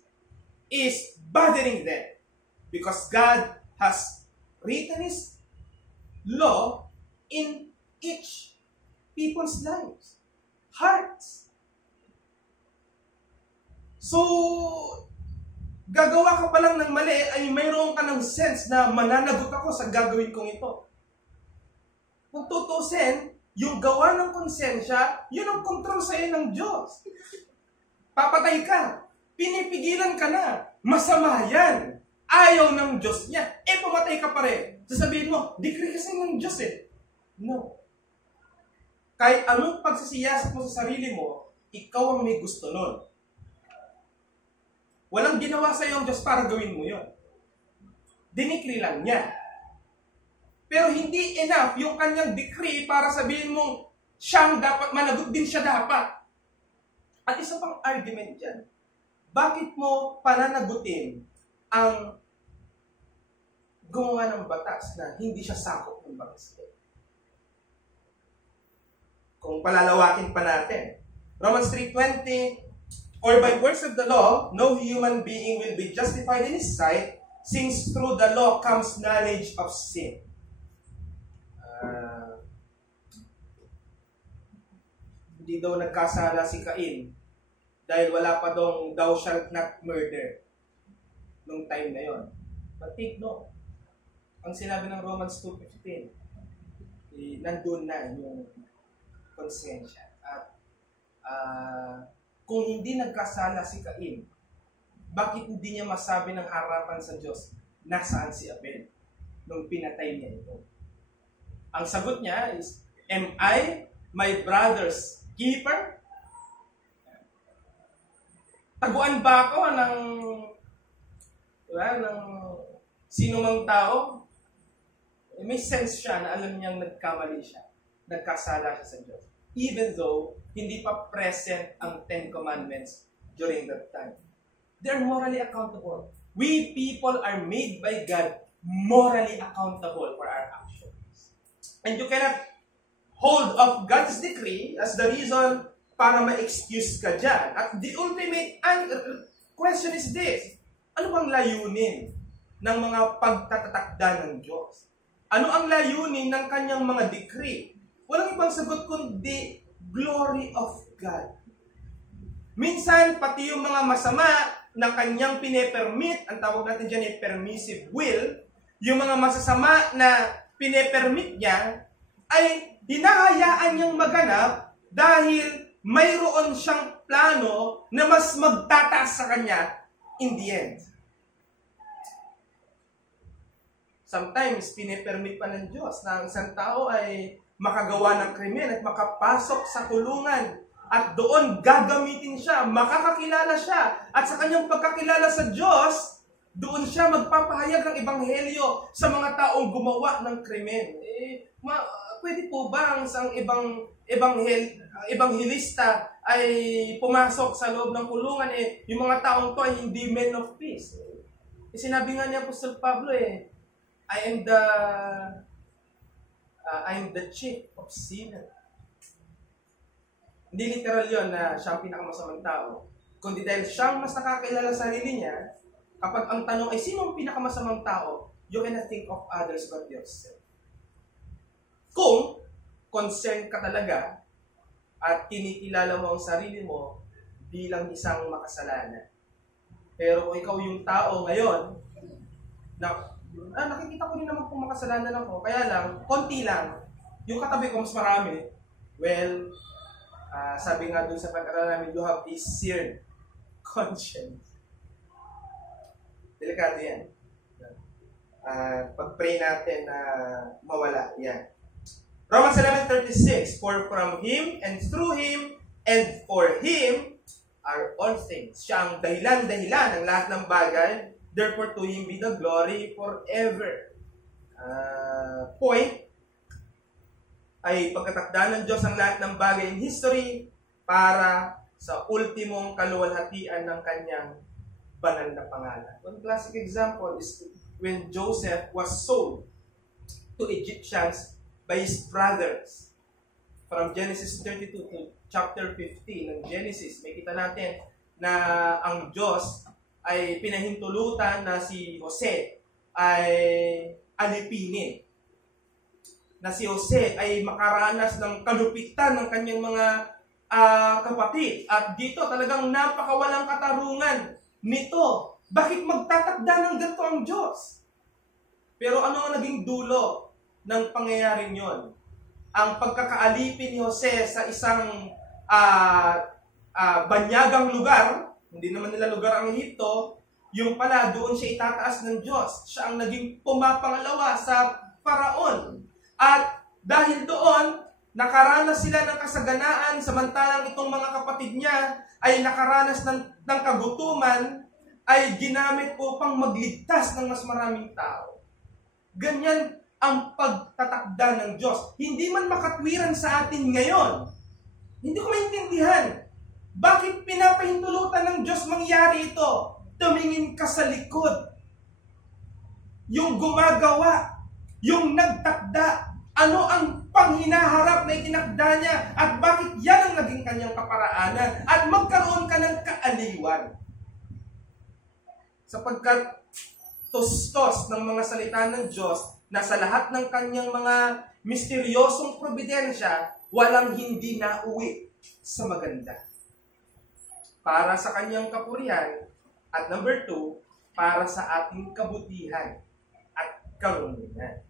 is bothering them. Because God has written His law in each people's lives, hearts. So, gagawa ka pa lang ng mali, ay mayroon ka ng sense na mananagot ako sa gagawin kong ito. Kung tutusin, Yung gawa ng konsensya, yun ang control sa'yo ng Diyos. Papatay ka. Pinipigilan ka na. Masama yan. Ayaw ng Diyos niya. Pumatay ka pa rin. Sasabihin mo, decree kasi ng Diyos eh. No. Kahit anong pagsisiyasat mo sa sarili mo, ikaw ang may gusto nun. Walang ginawa sa iyo ang Diyos para gawin mo yun. Dinikri lang niya. Pero hindi enough yung kanyang decree para sabihin mong siyang dapat, managot din siya dapat. At isa pang argument dyan, bakit mo pananagutin ang gumawa ng batas na hindi siya sakop ng batas? Kung palalawakin pa natin, Romans 3:20, or by works of the law, no human being will be justified in his sight, since through the law comes knowledge of sin. Hindi daw nagkasala si Cain dahil wala pa dong thou shalt not murder nung time na yon. But take note, ang sinabi ng Romans 2:15, nandun na yung konsensya. At kung hindi nagkasala si Cain, bakit hindi niya masabi ng harapan sa Diyos, nasaan si Abel nung pinatay niya ito? Ang sagot niya is, am I my brother's keeper? Taguan ba ako ng sino mang tao? May sense siya na alam niyang nagkamali siya. Nagkasala siya sa Diyos. Even though hindi pa present ang Ten Commandments during that time. They're morally accountable. We people are made by God morally accountable for our actions. And you cannot hold of God's decree as the reason para ma-excuse ka dyan. At the ultimate question is this: ano bang layunin ng mga pagtatatakda ng Diyos? Ano ang layunin ng kanyang mga decree? Walang ibang sagot kundi glory of God. Minsan, pati yung mga masama na kanyang pinepermit, ang tawag natin dyan ay permissive will, yung mga masasama na pinepermit niya, ay hinahayaan niyang maganap dahil mayroon siyang plano na mas magtataas sa kanya in the end. Sometimes, pinepermit pa ng Diyos na ang isang tao ay makagawa ng krimen at makapasok sa kulungan. At doon gagamitin siya, makakakilala siya. At sa kanyang pagkakilala sa Diyos, doon siya magpapahayag ng ebanghelyo sa mga taong gumawa ng krimen. Pwede po ba ang isang ebanghelista ay pumasok sa loob ng kulungan? Yung mga taong to ay hindi men of peace. Sinabi nga ni Apostol Pablo I am the chief of sinners. Hindi literal yun na siya ang pinakamasamang tao. Kundi dahil siyang mas nakakilala sa sarili niya, kapag ang tanong ay sino ang pinakamasamang tao, you cannot think of others but yourself. Kung concerned ka talaga at kinikilala mo ang sarili mo bilang isang makasalanan. Pero kung ikaw yung tao ngayon, nakikita ko rin naman kung makasalanan ako, kaya lang, konti lang, yung katabi ko mas marami, well, sabi nga dun sa pag-aaral namin, you have a seared conscience. Delikado yan. Pag-pray natin na mawala yan. Romans 11:36, for from Him and through Him and for Him are all things. Siya ang dahilan-dahilan ng lahat ng bagay. Therefore, to Him be the glory forever. Point ay pagkatakda ng Diyos ang lahat ng bagay in history para sa ultimong kaluwalhatian ng kanyang banal na pangalan. One classic example is when Joseph was sold to Egyptians by his brothers. From Genesis 32 to chapter 15 ng Genesis, may kita natin na ang Diyos ay pinahintulutan na si Jose ay alipinin. Na si Jose ay makaranas ng kalupitan ng kanyang mga kapatid. At dito talagang napakawalang katarungan nito. Bakit magtatakda ng ganito ang Diyos? Pero ano ang naging dulo ng pangyayaring yon? ang pagkakaalipin ni Jose sa isang banyagang lugar, hindi naman nila lugar ang Ehipto, yung pala doon siya itataas ng Diyos. Siya ang naging pumapangalawa sa Paraon. At dahil doon, nakaranas sila ng kasaganaan, samantalang itong mga kapatid niya ay nakaranas ng kagutuman, ay ginamit upang magligtas ng mas maraming tao. Ganyan ang pagtatakda ng Diyos. Hindi man makatwiran sa atin ngayon. Hindi ko maintindihan. Bakit pinapahintulutan ng Diyos mangyari ito? Tumingin ka sa likod. Yung gumagawa, yung nagtakda, ano ang panghinaharap na itinakda niya at bakit yan ang naging kanyang kaparaanan at magkaroon ka ng kaaliwan. Sapagkat tustos ng mga salita ng Diyos na sa lahat ng kanyang mga misteryosong probidensya, walang hindi nauwi sa maganda. Para sa kanyang kapurihan, at number 2, para sa ating kabutihan at karunungan.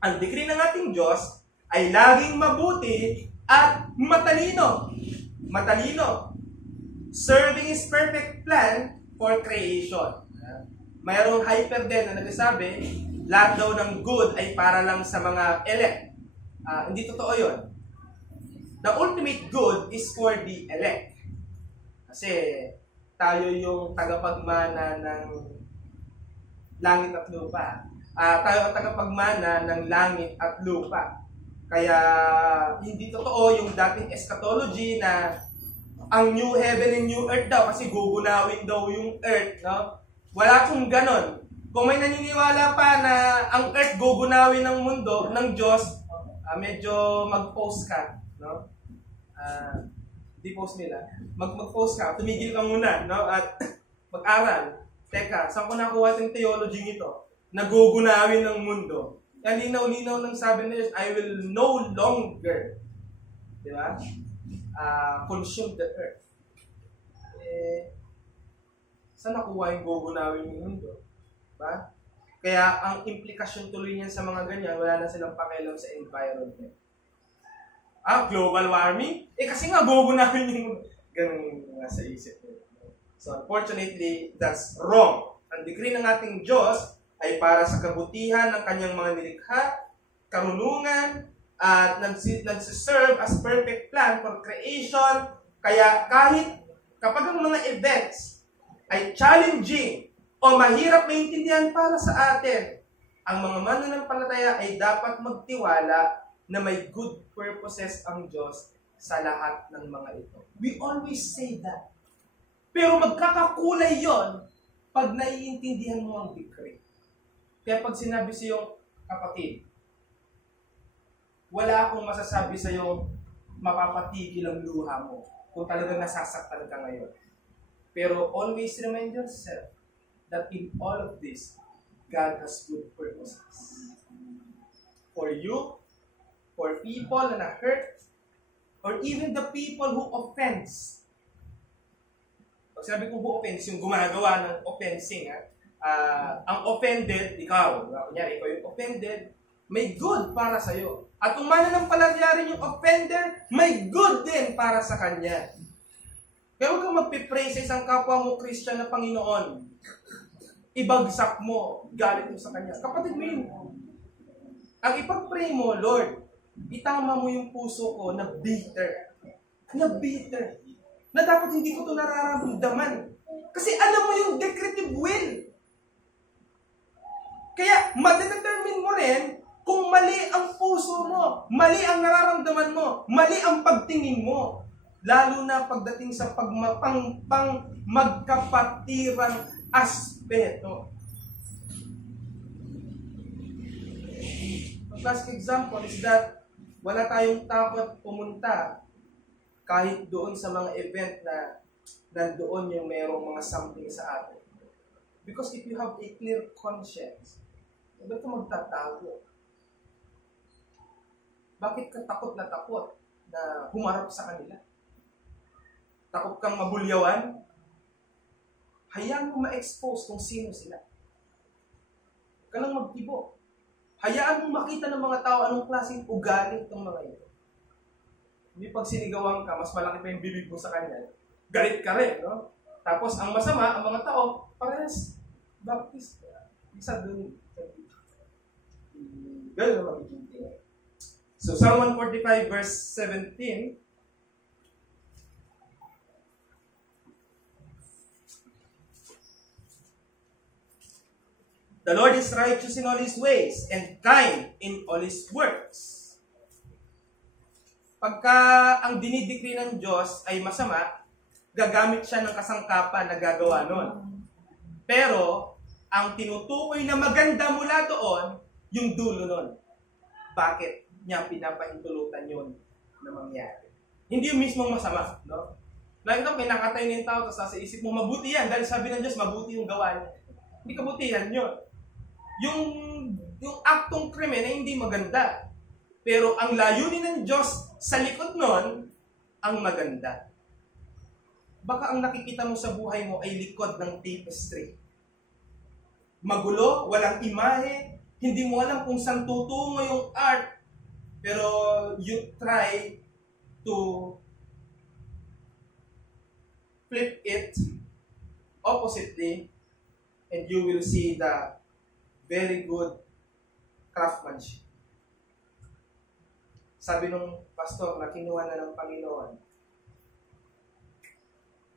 Ang decree ng ating Diyos ay laging mabuti at matalino. Matalino. Serving His perfect plan for creation. Mayroong hyper din na nagsasabi, lahat daw ng good ay para lang sa mga elect. Hindi totoo yun. The ultimate good is for the elect. Kasi tayo yung tagapagmana ng langit at lupa. Tayo ang tagapagmana ng langit at lupa. Kaya hindi totoo yung dating eschatology na ang new heaven and new earth daw kasi gugunawin daw yung earth, no? Wala kong ganon. Kung may naniniwala pa na ang earth gugunawin ng mundo, ng Diyos, medyo mag-post ka, no? Di post nila. Mag-post ka, tumigil ka muna, no? At mag-aral. Teka, saan ko nakuha yung theology nito? Nagugunawin ng mundo. Yan, linaw-linaw ng sabi na Diyos, I will no longer, di ba? Consume the earth. Saan nakuha yung gugunawin ng mundo? Diba? Kaya ang implikasyon tuloy niyan sa mga ganyan, wala na silang pakialam sa environment. Global warming? Kasi nga gugunawin yung ganun nga sa isip nila. So unfortunately, that's wrong. Ang decree ng ating Diyos ay para sa kabutihan ng kanyang mga nilikha, karunungan, at nagsiserve as perfect plan for creation. Kaya kahit kapag ang mga events ay challenging o mahirap maintindihan para sa atin, ang mga mananampalataya ay dapat magtiwala na may good purposes ang Diyos sa lahat ng mga ito. We always say that. Pero magkakakulay yon pag naiintindihan mo ang decree. Kaya pag sinabi sa iyong kapatid, wala akong masasabi sa iyo mapapatigil ang luha mo kung talagang nasasaktan ka ngayon. Pero always remind yourself that in all of this, God has good purposes. For you, for people na hurt, or even the people who offense. Pag sabi ko who offense, yung gumagawa ng offensing, ang offended, ikaw. Kunyari, ikaw yung offended, may good para sa'yo. At kung mananampalataya rin yung offender, may good din para sa kanya. Kaya huwag kang magpipray sa isang kapwa mo Christian na Panginoon. Ibagsak mo, galit mo sa kanya. Kapatid mo yun. Ang ipag-pray mo, Lord, itama mo yung puso ko na bitter. Na bitter. Na dapat hindi ko ito nararamdaman. Kasi alam mo yung decretive will. Kaya madetermine mo rin kung mali ang puso mo, mali ang nararamdaman mo, mali ang pagtingin mo. Lalo na pagdating sa magkapatirang aspeto. The classic example is that wala tayong takot pumunta kahit doon sa mga event na nandoon yung mayroong mga something sa atin. Because if you have a clear conscience, bakit ka magtatago? Bakit ka takot na humarap sa kanila? Takot kang mabulyawan? Hayaan mo ma-expose kung sino sila. Huwag ka lang magtibo. Hayaan mong makita ng mga tao anong klaseng ugali itong mga ito. Hindi pag sinigawan ka, mas malaki pa yung bibig mo sa kanya. Galit ka rin, no? Tapos ang masama, ang mga tao, parehas baptist. Isa dun. Ganun na magiging tingin. So, Psalm 145 verse 17, the Lord is righteous in all His ways and kind in all His works. Pagka ang dinidikri ng Diyos ay masama, gagamit siya ng kasangkapan na gagawa nun. Pero, ang tinutukoy na maganda mula doon, yung dulo nun. Bakit niya pinapahintulutan yun na mangyari? Hindi yung mismong masama, no? Nakita mo, kinakatay na yung tao, tapos nasa isip mo, mabuti yan. Dahil sabi ng Diyos, mabuti yung gawa niya. Hindi kabutihan yun. Yung aktong krimen ay hindi maganda. Pero ang layunin ng Diyos sa likod nun, ang maganda. Baka ang nakikita mo sa buhay mo ay likod ng tapestry. Magulo, walang imahe, hindi mo alam kung saan tutungo yung art, pero you try to flip it oppositely, and you will see the very good craftsmanship. Sabi nung pastor na kinuha na ng Panginoon,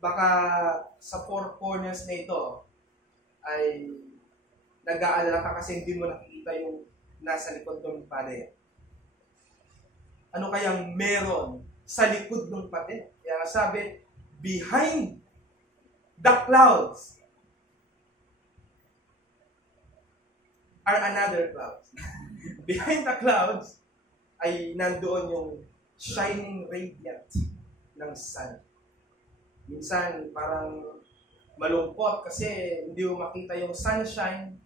baka sa four corners na ito ay nag-aalala ka kasi hindi mo nakikita yung nasa likod ng pader. Ano kayang meron sa likod ng pader? Kaya sabi, behind the clouds are another clouds. Behind the clouds ay nandoon yung shining radiant ng sun. Minsan parang malungkot kasi hindi mo makita yung sunshine,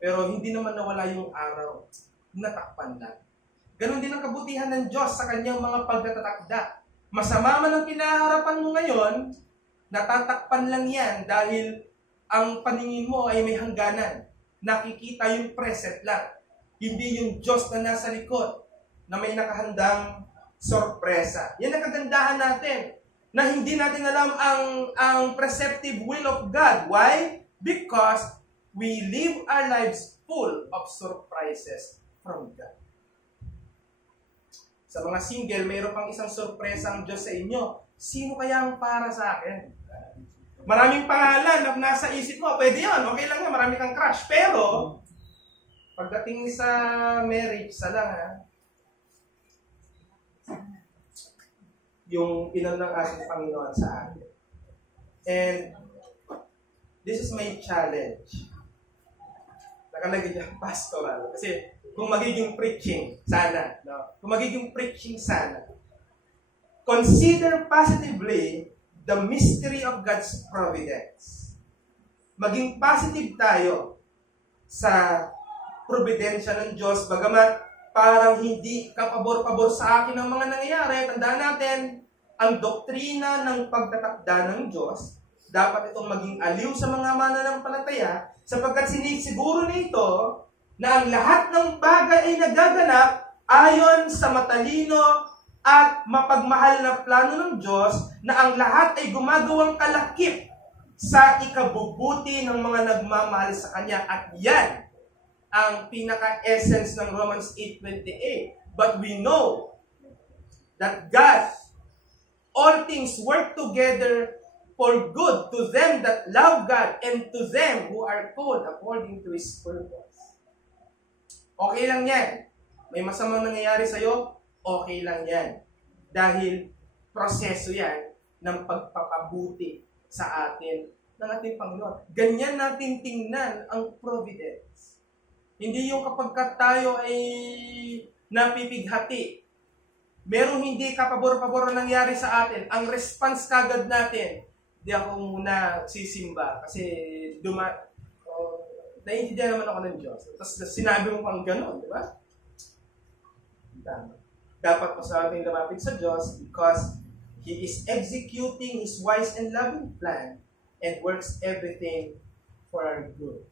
pero hindi naman nawala yung araw. Natakpan lang. Ganon din ang kabutihan ng Diyos sa kanyang mga pagtatakda. Masama man ang kinaharapan mo ngayon, natatakpan lang yan dahil ang paningin mo ay may hangganan. Nakikita yung present lang. Hindi yung Diyos na nasa likod na may nakahandang sorpresa. Yan ang kagandahan natin. Na hindi natin alam ang preceptive will of God. Why? Because we live our lives full of surprises from God. Sa mga single, mayroon pang isang sorpresa ang Diyos sa inyo. Sino kaya ang para sa akin? Maraming pangalan na nasa isip mo. Pwede yun. Okay lang yan. Marami kang crush. Pero, pagdating sa marriage, salang yung ilan ng ating Panginoon sa atin. And this is my challenge. Nakalagay niya pastoral. Kasi kung magiging preaching, sana. No? Kung magiging preaching, sana. Consider positively the mystery of God's providence. Maging positive tayo sa providensya ng Diyos, bagamat parang hindi kapabor-pabor sa akin ang mga nangyayari. Tandaan natin, ang doktrina ng pagtatakda ng Diyos, dapat itong maging aliw sa mga mananampalataya, sapagkat sinisiguro nito na ang lahat ng bagay ay nagaganap ayon sa matalino at mapagmahal na plano ng Diyos, na ang lahat ay gumagawang kalakip sa ikabubuti ng mga nagmamahal sa Kanya. At yan ang pinaka-essence ng Romans 8:28. But we know that God, all things work together for good to them that love God and to them who are called according to His purpose. Okay lang yan. May masamang nangyayari sa'yo, okay lang yan. Dahil proseso yan ng pagpapabuti sa atin ng ating Panginoon. Ganyan natin tingnan ang providence. Hindi yung kapag tayo ay napipighati, merong hindi kapabor-pabor nangyari sa atin, ang response kagad natin, di ako muna sisimba kasi naiintindihan naman ako ng Diyos. Tapos sinabi mo pang gano'n, di ba? Dapat po sa ating lumapit sa Diyos because He is executing His wise and loving plan and works everything for our good.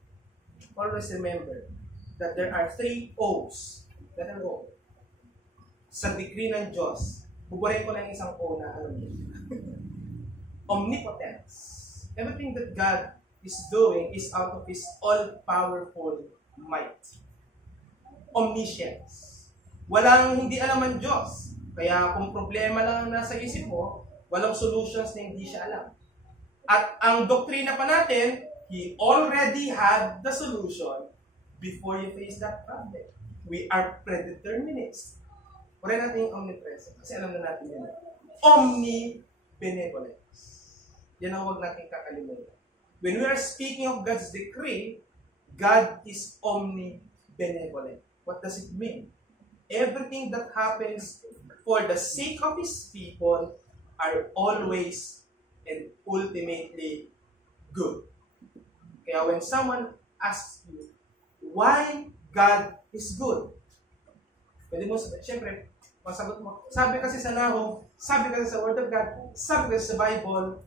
Always remember, that there are 3 O's. Letter O. Sa decree ng Diyos. Buburin ko lang isang O na alam niyo. Omnipotence. Everything that God is doing is out of His all-powerful might. Omniscience. Walang hindi alam ang Diyos. Kaya kung problema lang ang nasa isip mo, walang solutions na hindi siya alam. At ang doktrina pa natin, He already had the solution before you face that problem. We are predeterminists. Pura natin yung omnipresent. Kasi alam na natin yun. Omnibenevolence. Yan ang huwag natin kakalimutan. When we are speaking of God's decree, God is omnibenevolent. What does it mean? Everything that happens for the sake of His people are always and ultimately good. Kaya when someone asks you, why God is good? Pwede mo, siyempre, masagot mo, sabi kasi sa Nahum, sabi kasi sa Word of God, sabi kasi sa Bible.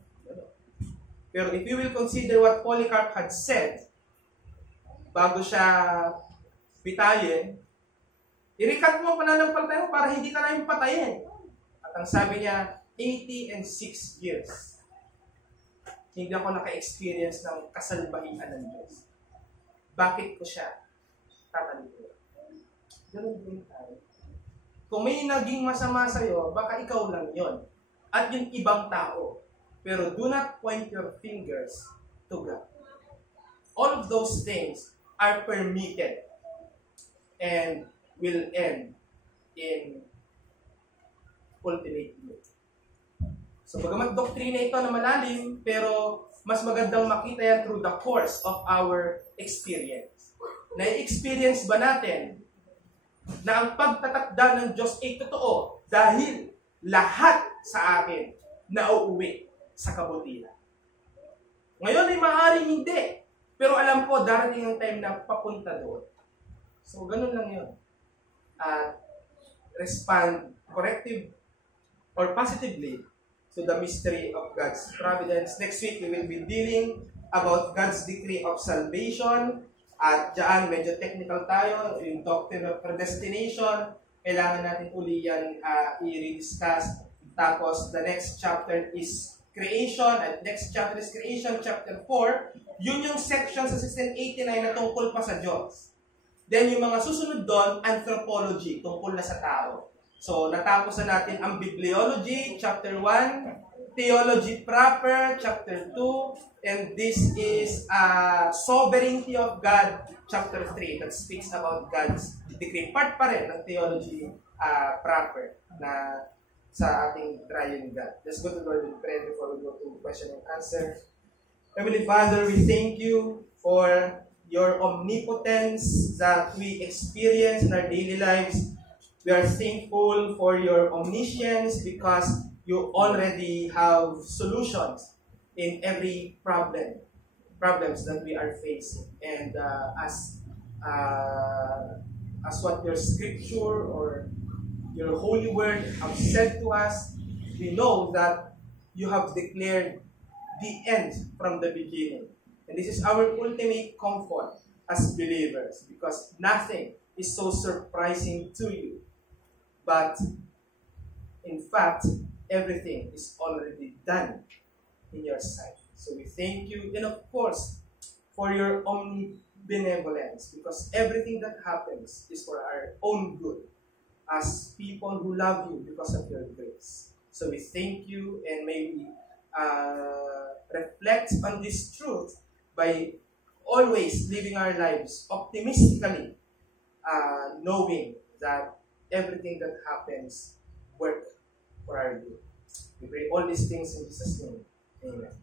Pero if you will consider what Polycarp had said, bago siya pitayin, i-recap mo ang pananampalataya para hindi ka na yung patayin. At ang sabi niya, 80 and 6 years. Hindi ako naka-experience ng kasalbahian ng Diyos. Bakit ko siya tatalikuran? Ganun din tayo. Kung may naging masama sa'yo, baka ikaw lang yon at yung ibang tao. Pero do not point your fingers to God. All of those things are permitted and will end in ultimate good. So, bagamat doktrina ito na malalim, pero mas magandang makita yan through the course of our experience. Na-experience ba natin na ang pagtatakda ng Diyos ay totoo dahil lahat sa akin na uuwi sa kabutihan? Ngayon ay maaaring hindi, pero alam ko darating ang time na papunta doon. So, ganun lang yun. Respond corrective or positively to the mystery of God's providence. Next week, we will be dealing about God's decree of salvation. At dyan, medyo technical tayo. Yung doctrine of predestination, kailangan natin uli yan i-rediscuss. Tapos, the next chapter is creation. At next chapter is creation, chapter 4. Yun yung section sa 1689 na tungkol pa sa Diyos. Then, yung mga susunod doon, anthropology, tungkol na sa tao. So, natapos na natin ang bibliology, chapter 1, theology proper, chapter 2, and this is sovereignty of God, chapter 3, that speaks about God's decree. Part pa rin ng theology proper na sa ating triune God. Let's go to Lord in prayer before we go to question and answer. Heavenly Father, we thank you for your omnipotence that we experience in our daily lives. We are thankful for your omniscience because you already have solutions in every problems that we are facing. And as what your scripture or your holy word have said to us, we know that you have declared the end from the beginning. And this is our ultimate comfort as believers because nothing is so surprising to you. But, in fact, everything is already done in your sight. So we thank you, and of course, for your omnibenevolence, because everything that happens is for our own good, as people who love you because of your grace. So we thank you, and may we reflect on this truth by always living our lives optimistically, knowing that everything that happens work for our good. We pray all these things in Jesus' name. Amen.